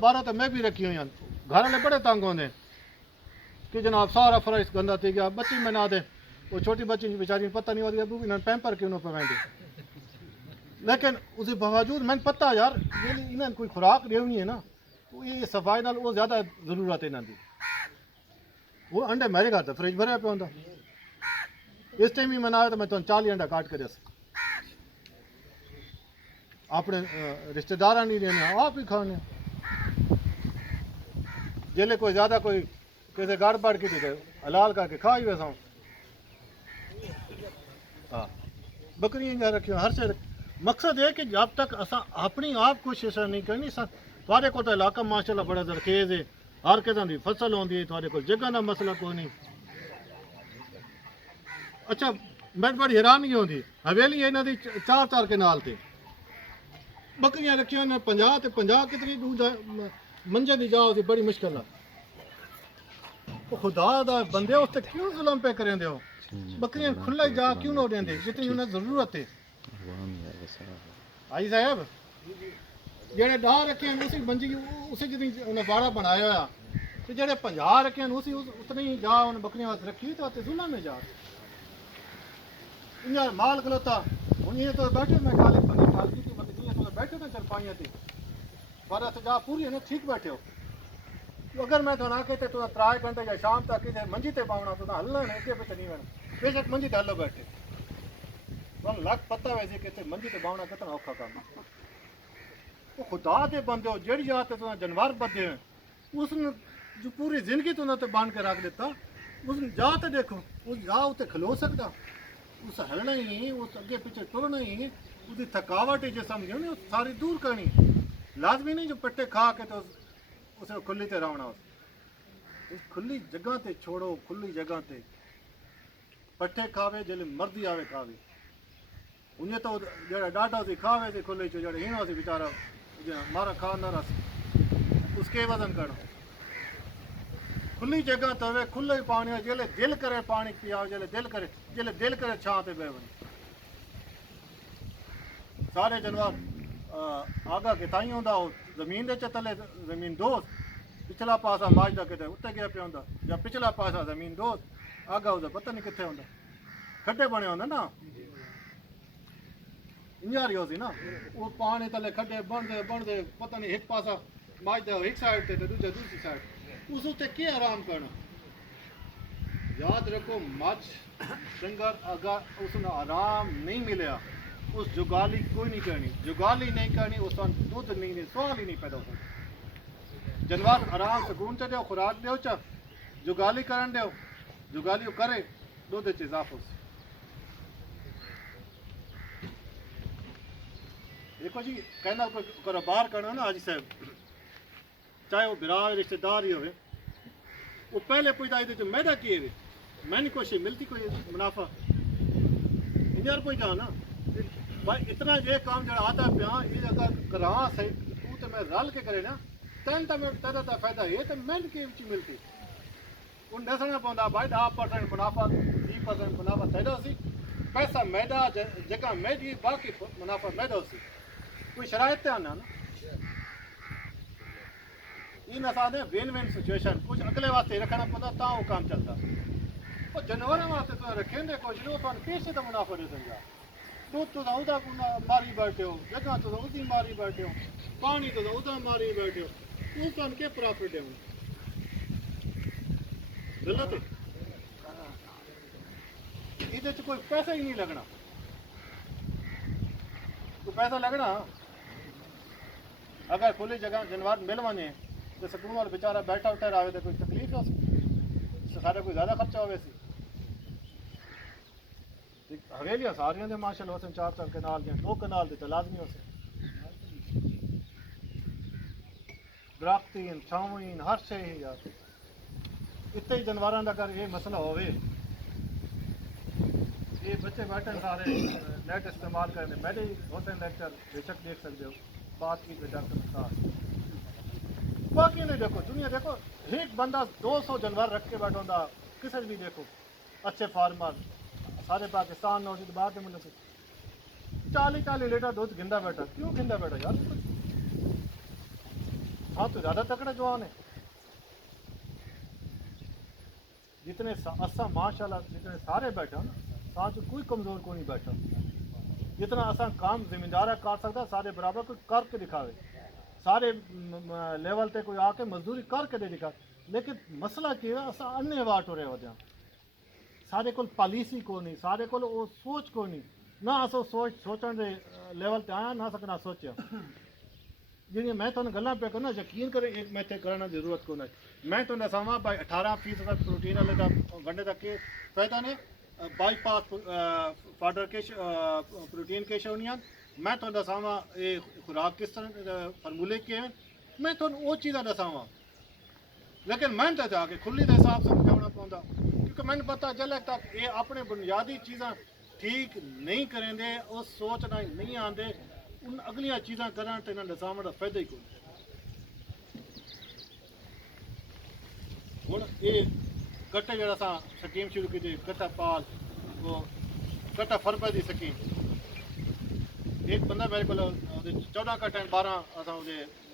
12 تو میں بھی رکھی ہوئی ہیں. گھر والے بڑے تنگ ہوندے کہ جناب سارا فرائض گندا تھی گیا. بچی میں نہ دے وہ چھوٹی بچی بیچاری پتہ نہیں ہوتی ابو انہوں پیمپر کیوں نہ پوائیں دے. لیکن اس باوجود میں پتہ یار یہ انہوں کوئی خوراک دیونی ہے نا تو یہ صفائی نال وہ زیادہ ضرورت ہے انہوں دی. وہ انڈے میرے گھر تو فریج بھرا پہ ہوندا. اس ٹائم ہی میں نہ آیا تو میں تو 40 انڈا کاٹ کے دس اپنے رشتہ دار نہیں دینے آپ ہی کھانے. جیلے کوئی زیادہ کوئی کسی گاڑ پاڑ کی تھی حلال کر کے کھا ہی ویسا. ہاں بکریاں جا رکھی ہر سے. مقصد ہے کہ جب تک اصا اپنی آپ کوشش نہیں کرنی تھوڑے کو تو علاقہ ماشاء اللہ بڑا زرخیز ہے. ہر قسم کی فصل ہوتی ہے. تھوڑے کو جگہ کا مسئلہ کوئی نہیں. اچھا میں بڑی حیرانگی ہوتی حویلی یہاں کی 4 کنال تھے بکریاں رکھی ہوئی 50 تے 50 کتنی دور منجے کی جا ہوتی بڑی مشکل ہے. خدا دا بندے اس تے کیوں ظلم پہ کریں ہو. بکریاں کھلا جا کیوں نہ دیں جتنی انہیں ضرورت ہے. آئی صاحب جہے 10 رکھے ہیں اسی منجی اسی جتنی انہیں باڑا بنایا ہوا تو جہے 50 رکھے ہیں اسی اتنی جا انہیں بکریاں واسطے رکھی تو ظلم میں جا انہیں مال کھلوتا ہوں. یہ تو بیٹھے میں کالے پانی کال کی مطلب تو بیٹھے نا چرپائیاں تھی بارہ سے جا پوری ہے نا ٹھیک بیٹھے ہو. اگر میں تو نہ کہتے تو 3 گھنٹے یا شام تک منجی تے پاؤنا تو ہلنا نہیں اگے پیچھے نہیں ہونا. بے شک منجی تے ہلو بیٹھے تو لگ پتہ ویسے کہ منجی تے باؤنا کتنا اوکھا کام ہے. وہ خدا دے بندے ہو جہی جا تے جانور بدے ہیں اس نے جو پوری زندگی تو انہوں تے باندھ کے رکھ دیتا اس نے جا تے دیکھو اس جا اتنے کھلو سکتا اس ہلنا ہی اس اگے پیچھے ٹرنا ہی اس کی تھکاوٹ ہی جسم نہیں اس ساری دور کرنی. لازمی نہیں جو پٹے کھا کے تو اسے کھلی تے رہنا. اس کھلی جگہ تے چھوڑو کھلی جگہ تے پٹھے کھاوے جلے مرضی آوے کھاوے. انہیں تو جڑا ڈاڈا سی کھاوے تے کھلے چ جڑا ہینا سی بیچارہ مارا کھا نہ رس اس کے وزن کرنا. کھلی جگہ تو کھلے پانی جلے دل کرے پانی پیاؤ جلے دل کرے چھاں تے بہ ونی. سارے جانور آگاہ کتائی ہوندا زمین دے چتلے زمین دوست پچھلا پاسا ماج دا کتے اتنے گیا پہ ہوندا یا پچھلا پاسا زمین دوست آگاہ ہوتا پتہ نہیں کتنے ہوندا. کھڈے بنے ہوندے نا انجاری ہو سی نا وہ پانی تلے کھڈے بنتے پتہ نہیں ایک پاسا ماج دا ایک سائڈ تے دوجا دوسری سائڈ اس تے کی آرام کرنا. یاد رکھو مچھ ڈنگر اگر اس نے آرام نہیں ملیا اس جگالی کوئی نہیں کرنی. جگالی نہیں کرنی اس وقت دودھ نہیں سوال ہی نہیں پیدا ہوتا. جانور آرام سکون سے دیو خوراک دیو چا جگالی کرن دیو جگالی کرے دودھ چ اضافہ. دیکھو جی کہنا کوئی کاروبار کرنا نا حاجی صاحب چاہے وہ برا رشتہ دار ہی ہوئے وہ پہلے پوچھتا ہے جو میدا کیے ہوئے میں نہیں کوشش ملتی کوئی منافع انجار کوئی جانا بھائی اتنا یہ کام جڑا آتا پیا یہ اگر کراں سے تو میں رل کے کرے نا تین تو میں تیرا تو فائدہ یہ تو میں کی ملتی ان دسنا پوندا بھائی 10% منافع 20% منافع تیرا سی پیسہ میدا جگہ میدی باقی منافع میدا سی کوئی شرائط تے آنا نا یہ نہ سادے وین وین سچویشن کچھ اگلے واسطے رکھنا پوندا تا وہ کام چلتا. وہ جانوراں واسطے تو رکھیں دے کچھ جو تو پیسے تو منافع دے سمجھا دودھ تو ادا ماری بیٹھے ہو جگہ تو ادی ماری بیٹھے ہو پانی تو ادا ماری بیٹھے ہو تو کن کے پرافٹ ہے غلط ہے. یہ کوئی پیسہ ہی نہیں لگنا. کوئی پیسہ لگنا اگر کھلی جگہ جانور مل ونے تو سکون اور بیچارہ بیٹھا اٹھا رہے تو کوئی تکلیف ہو سی سارا کوئی زیادہ خرچہ ہوئے سی. حویلیاں ساریاں دے ماشاء اللہ 4 کنال دیں 2 کنال دے تو لازمی ہو سے درختین چھاوین ہر شے ہی یار اتنے ہی جانوراں دا اگر یہ مسئلہ ہوئے یہ بچے بیٹھے سارے نیٹ استعمال کرنے میرے ہوتے ہیں لیکچر بے شک دیکھ سکتے ہو بات کی ڈاکٹر نثار باقی نہیں دیکھو دنیا دیکھو ایک بندہ 200 جانور رکھ کے بیٹھا ہوندا کسی بھی دیکھو اچھے فارمر سارے پاکستان نو باہر کے ملک 40 لیٹر دودھ گندا بیٹھا کیوں گندا بیٹھا یار ہاں تو زیادہ تکڑے جوان ہیں جتنے اساں ماشاءاللہ جتنے سارے بیٹھے نا ساتھ کوئی کمزور کو نہیں بیٹھا جتنا اساں کام زمیندار کر سکتا سارے برابر کوئی کر کے دکھاوے سارے لیول تے کوئی آ کے مزدوری کر کے دے دکھا لیکن مسئلہ کیا ہے اساں انے واٹ ہو رہے ہوتے ہیں سارے کول پالیسی کو نہیں سارے کول وہ سوچ کو نہیں نہ اسو سوچن دے لیول تے آیا نہ سکنا سوچیا جی میں تو گلاں پہ کرنا یقین کرے ایک میں تے کرنا ضرورت کو نہیں میں تو دساواں بھائی 18% پروٹین والے دا گنڈے دا کے فائدہ نے بائی پاس فاڈر کے پروٹین کے شونیاں میں تو دساواں یہ خوراک کس طرح فارمولے کے ہیں میں تو وہ چیزاں دساواں لیکن میں تو جا کے کھلی دے حساب سے سمجھانا پوندا کیونکہ میں نے پتا چلے تک یہ اپنے بنیادی چیزاں ٹھیک نہیں کریں دے اس سوچنا نہیں آندے ان اگلیاں چیزاں کرن تے انہاں نظام دا فائدہ ہی کوئی ہن یہ کٹے جڑا سا سکیم شروع کی کٹا پال وہ کٹا فرپے دی سکیم ایک بندہ میرے کو 14 کا ٹائم 12 اساں